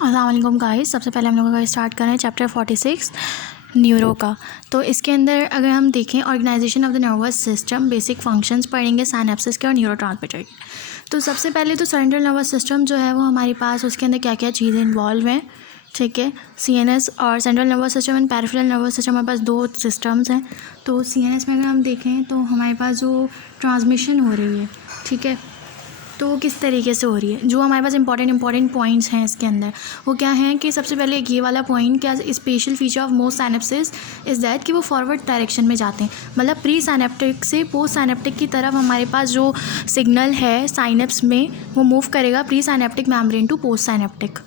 अस्सलाम वालेकुम गाइस। सबसे पहले हम लोग अगर स्टार्ट करें चैप्टर 46 न्यूरो का, तो इसके अंदर अगर हम देखें organisation of the nervous system, basic functions पढ़ेंगे साइनेप्सिस के और न्यूरोट्रांसमीटर के। तो सबसे पहले तो सेंट्रल नर्वस सिस्टम जो है वो हमारे पास, उसके अंदर क्या क्या चीज़ें इन्वॉल्व हैं, ठीक है। सीएनएस और central nervous system and peripheral nervous system, हमारे पास दो सिस्टम्स हैं। तो सीएनएस में अगर हम देखें तो हमारे पास जो ट्रांसमिशन हो रही है, ठीक है, तो वो किस तरीके से हो रही है। जो हमारे पास इंपॉर्टेंट पॉइंट्स हैं इसके अंदर, वो क्या हैं कि सबसे पहले एक ये वाला पॉइंट, क्या special feature of most synapses is that कि वो फॉरवर्ड डायरेक्शन में जाते हैं। मतलब प्री साइनेप्टिक से पोस्ट साइनेप्टिक की तरफ हमारे पास जो सिग्नल है साइनेप्स में, वो मूव करेगा pre synaptic membrane to post synaptic.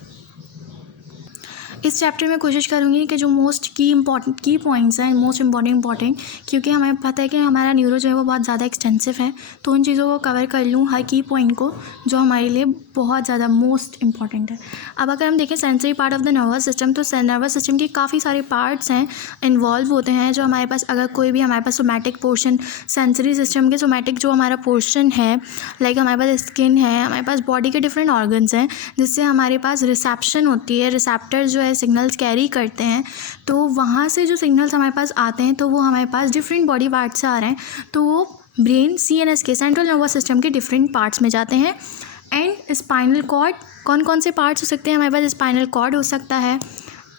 इस चैप्टर में कोशिश करूँगी कि जो मोस्ट की पॉइंट्स हैं, मोस्ट इम्पॉर्टेंट, क्योंकि हमें पता है कि हमारा न्यूरो जो है वो बहुत ज़्यादा एक्सटेंसिव है, तो उन चीज़ों को कवर कर लूँ, हर की पॉइंट को, जो हमारे लिए बहुत ज़्यादा मोस्ट इम्पॉर्टेंट है। अब अगर हम देखें sensory part of the nervous system, तो नर्वस सिस्टम के काफ़ी सारे पार्ट्स हैं, इन्वॉल्व होते हैं, जो हमारे पास, अगर कोई भी हमारे पास सोमैटिक पोर्शन, सेंसरी सिस्टम के सोमैटिक जो हमारा पोर्शन है, लाइक हमारे पास स्किन है, हमारे पास बॉडी के डिफरेंट ऑर्गन्स हैं, जिससे हमारे पास रिसेप्शन होती है, रिसेप्टर जो है सिग्नल्स कैरी करते हैं, तो वहाँ से जो सिग्नल्स हमारे पास आते हैं, तो वो हमारे पास डिफरेंट बॉडी पार्ट्स से आ रहे हैं, तो वो ब्रेन सीएनएस के सेंट्रल नर्वस सिस्टम के डिफरेंट पार्ट्स में जाते हैं। एंड स्पाइनल कॉर्ड, कौन कौन से पार्ट्स हो सकते हैं हमारे पास? स्पाइनल कॉर्ड हो सकता है,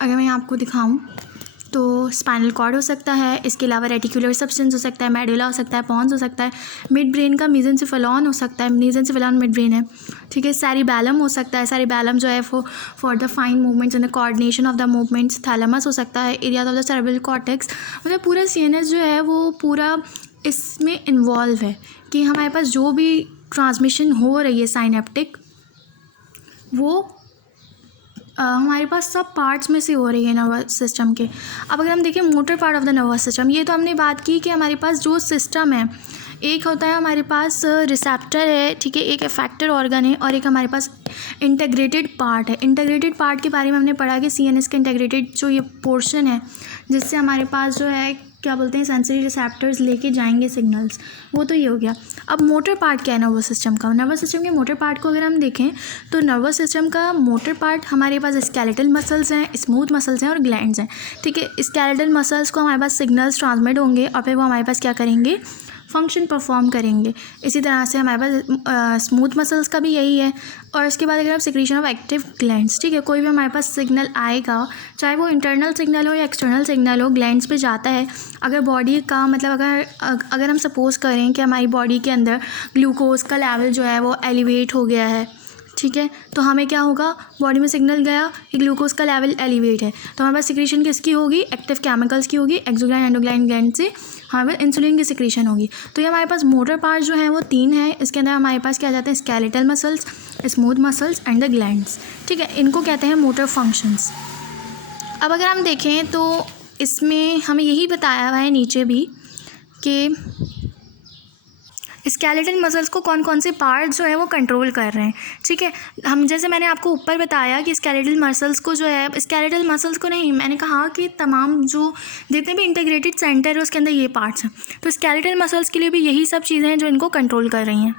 अगर मैं आपको दिखाऊं तो स्पाइनल कॉर्ड हो सकता है, इसके अलावा रेटिकुलर सब्सटेंस हो सकता है, मेडुला हो सकता है, पॉन्स हो सकता है, मिड ब्रेन का मेसेंसेफेलॉन हो सकता है, मेसेंसेफेलॉन मिड ब्रेन है, ठीक है। सेरिबैलम हो सकता है, सेरिबैलम जो है for the fine movements and the coordination of the movements, thalamus हो सकता है, areas of the cerebral cortex. मतलब पूरा सीएनएस जो है वो पूरा इसमें इन्वॉल्व है कि हमारे पास जो भी ट्रांसमिशन हो रही है साइनेप्टिक, वो हमारे पास सब पार्ट्स में से हो रही है नर्वस सिस्टम के। अब अगर हम देखें motor part of the nervous system, ये तो हमने बात की कि हमारे पास जो सिस्टम है, एक होता है हमारे पास रिसेप्टर है, ठीक है, एक इफेक्टर ऑर्गन है, और एक हमारे पास इंटीग्रेटेड पार्ट है। इंटीग्रेटेड पार्ट के बारे में हमने पढ़ा कि सीएनएस का इंटीग्रेटेड जो ये पोर्शन है, जिससे हमारे पास जो है क्या बोलते हैं, सेंसरी रिसेप्टर्स लेके जाएंगे सिग्नल्स, वो तो ये हो गया। अब मोटर पार्ट क्या है नर्वस सिस्टम का? नर्वस सिस्टम के मोटर पार्ट को अगर हम देखें तो नर्वस सिस्टम का मोटर पार्ट हमारे पास स्केलेटल मसल्स हैं, स्मूथ मसल्स हैं और ग्लैंड्स हैं, ठीक है। स्केलेटल मसल्स को हमारे पास सिग्नल्स ट्रांसमिट होंगे और फिर वो हमारे पास क्या करेंगे, फंक्शन परफॉर्म करेंगे। इसी तरह से हमारे पास स्मूथ मसल्स का भी यही है। और इसके बाद अगर आप सिक्रीशन ऑफ एक्टिव ग्लैंड्स, ठीक है, कोई भी हमारे पास सिग्नल आएगा, चाहे वो इंटरनल सिग्नल हो या एक्सटर्नल सिग्नल हो, ग्लैंड्स पे जाता है। अगर बॉडी का मतलब अगर हम सपोज़ करें कि हमारी बॉडी के अंदर ग्लूकोज का लेवल जो है वो एलिवेट हो गया है, ठीक है, तो हमें क्या होगा, बॉडी में सिग्नल गया कि ग्लूकोज का लेवल एलिवेट है, तो हमारे पास सिक्रीशन किसकी होगी, एक्टिव केमिकल्स की होगी, एक्सोग्राइन एंडोग्राइन ग्लैंड से हमारे पास इंसुलिन की सिक्रीशन होगी। तो ये हमारे पास मोटर पार्ट जो है वो 3 है। इसके अंदर हमारे पास क्या जाते हैं, skeletal muscles, smooth muscles and the glands, ठीक है, इनको कहते हैं मोटर फंक्शंस। अब अगर हम देखें तो इसमें हमें यही बताया हुआ है नीचे भी कि स्केलेटल मसल्स को कौन कौन से पार्ट्स जो है वो कंट्रोल कर रहे हैं, ठीक है। हम जैसे मैंने आपको ऊपर बताया कि स्केलेटल मसल्स को जो है, स्केलेटल मसल्स को नहीं, मैंने कहा कि तमाम जो जितने भी इंटीग्रेटेड सेंटर है उसके अंदर ये पार्ट्स हैं, तो स्केलेटल मसल्स के लिए भी यही सब चीज़ें हैं जो इनको कंट्रोल कर रही हैं।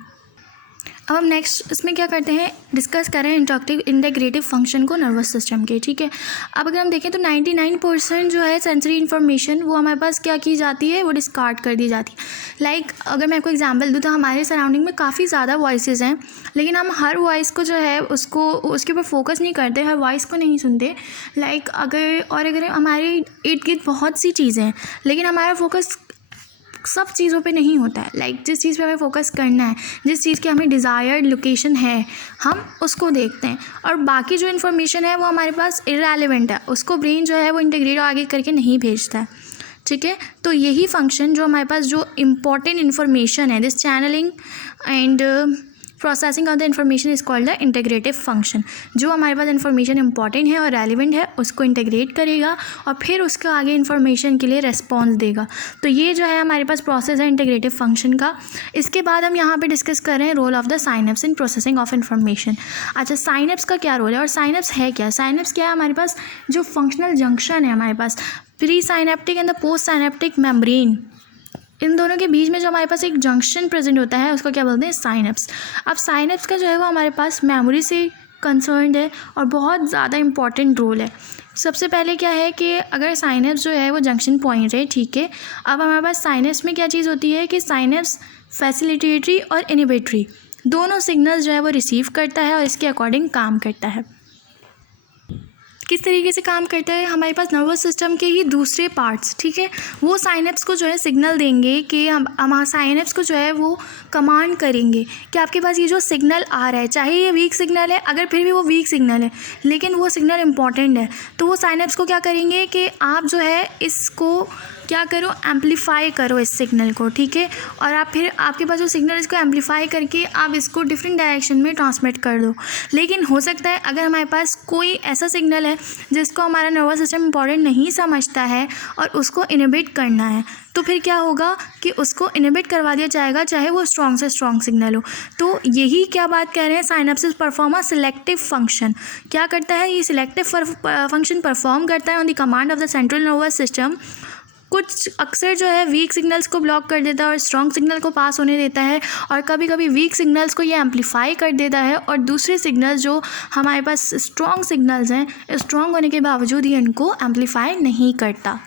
अब हम नेक्स्ट इसमें क्या करते हैं, डिस्कस करें इंटीग्रेटिव फंक्शन को नर्वस सिस्टम के, ठीक है। अब अगर हम देखें तो 99% जो है सेंसरी इन्फॉर्मेशन वो हमारे पास क्या की जाती है, वो डिस्कार्ड कर दी जाती है। लाइक अगर मैं आपको एग्जांपल दूँ तो हमारे सराउंडिंग में काफ़ी ज़्यादा वॉइसेस हैं, लेकिन हम हर वॉइस को जो है उसको उसके ऊपर फोकस नहीं करते, हर वॉइस को नहीं सुनते। लाइक अगर हमारे इर्द गिर्द बहुत सी चीज़ें हैं, लेकिन हमारा फोकस सब चीज़ों पे नहीं होता है। लाइक जिस चीज़ पे हमें फोकस करना है, जिस चीज़ की हमें डिज़ायर्ड लोकेशन है, हम उसको देखते हैं, और बाकी जो इन्फॉर्मेशन है वो हमारे पास इररेलेवेंट है, उसको ब्रेन जो है वो इंटीग्रेट आगे करके नहीं भेजता है, ठीक है। तो यही फंक्शन जो हमारे पास जो इम्पॉर्टेंट इन्फॉर्मेशन है, this channelling and processing of the information is called the integrative function. जो हमारे पास इन्फॉर्मेशन इंपॉर्टेंट है और रेलिवेंट है उसको इंटीग्रेट करेगा और फिर उसके आगे इन्फॉर्मेशन के लिए रेस्पॉन्स देगा। तो ये जो है हमारे पास प्रोसेस है इंटीग्रेटिव फंक्शन का। इसके बाद हम यहाँ पे डिस्कस कर रहे हैं role of the synapse in processing of information. अच्छा, साइनेप्स का क्या रोल है और साइनेप्स है क्या? साइनेप्स क्या है? हमारे पास जो फंक्शनल जंक्शन है हमारे पास pre synaptic and the post synaptic membrane, इन दोनों के बीच में जो हमारे पास एक जंक्शन प्रेजेंट होता है उसको क्या बोलते हैं? साइनेप्स। अब साइनेप्स का जो है वो हमारे पास मेमोरी से कंसर्न्ड है और बहुत ज़्यादा इम्पॉर्टेंट रोल है। सबसे पहले क्या है कि अगर साइनेप्स जो है वो जंक्शन पॉइंट है, ठीक है। अब हमारे पास साइनेप्स में क्या चीज़ होती है कि साइनेप्स फैसिलिटेटरी और इनिबिटरी दोनों सिग्नल्स जो है वो रिसीव करता है और इसके अकॉर्डिंग काम करता है। किस तरीके से काम करता है, हमारे पास नर्वस सिस्टम के ही दूसरे पार्ट्स, ठीक है, वो साइनेप्स को जो है सिग्नल देंगे कि हम साइनेप्स को जो है वो कमांड करेंगे कि आपके पास ये जो सिग्नल आ रहा है, चाहे ये वीक सिग्नल है, अगर फिर भी वो वीक सिग्नल है लेकिन वो सिग्नल इम्पॉर्टेंट है, तो वो साइनेप्स को क्या करेंगे कि आप जो है इसको क्या करो, एम्पलीफाई करो इस सिग्नल को, ठीक है। और आप फिर आपके पास जो सिग्नल इसको एम्पलीफाई करके आप इसको डिफरेंट डायरेक्शन में ट्रांसमिट कर दो। लेकिन हो सकता है अगर हमारे पास कोई ऐसा सिग्नल है जिसको हमारा नर्वस सिस्टम इंपॉर्टेंट नहीं समझता है और उसको इनहिबिट करना है, तो फिर क्या होगा कि उसको इनहिबिट करवा दिया जाएगा, चाहे वो स्ट्रॉन्ग से स्ट्रॉन्ग सिग्नल हो। तो यही क्या बात कह रहे हैं, synapses perform a selective function. क्या करता है ये सिलेक्टिव फंक्शन परफॉर्म करता है on the command of the central nervous system. कुछ अक्सर जो है वीक सिग्नल्स को ब्लॉक कर देता है और स्ट्रॉन्ग सिग्नल को पास होने देता है, और कभी कभी वीक सिग्नल्स को ये एम्पलीफाई कर देता है और दूसरे सिग्नल्स जो हमारे पास स्ट्रॉन्ग सिग्नल्स हैं, स्ट्रॉन्ग होने के बावजूद ही इनको एम्पलीफाई नहीं करता।